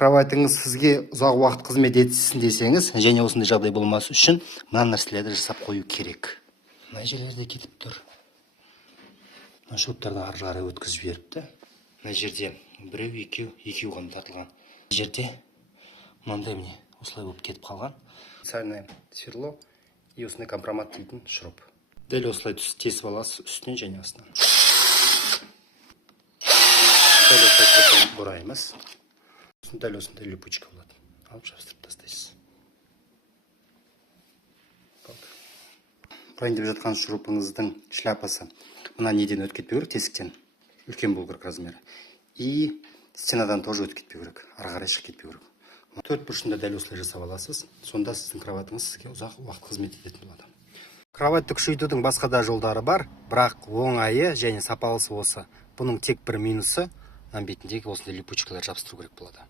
кроватыңыз сізге ұзақ уақыт қызмет етсін десеңіз, және осындай жағдай болмас үшін мына нәрселерді жасап қою керек. Мына жерлерде кетіп тұр. Мына шуруптарды ары қарай өткізіп жіберіпті. Мына жерде біреу, екеу ғана тартылған. Мына жерде мынандай міне осылай болып кетіп қалған. Специальное сверло и осындай компромат дейтін шуруп. Дәл осылай тесіп аласыз үстінен және астынан. Дәл осылай бұраймыз. Дәл осындай липучка болады. Алып жабыстырып тастайсыз. Бұрайын деп жатқан шурупыңыздың шляпасы мына неден өтіп кетпеу керек, тесіктен. Үлкен болу керек размері. И стенадан тоже өтіп кетпеу керек, ары қарай шығып кетпеу керек. Төрт бұрышында дәл осылай жасап аласыз. Сонда сіздің кроватыңыз сізге ұзақ уақыт қызмет ететін болады. Кроватты күшейтудің басқа да жолдары бар, бірақ оңайы және сапалысы осы. Бұның тек бір минусы, бетіндегі осындай липучкалар жабыстыру керек болады.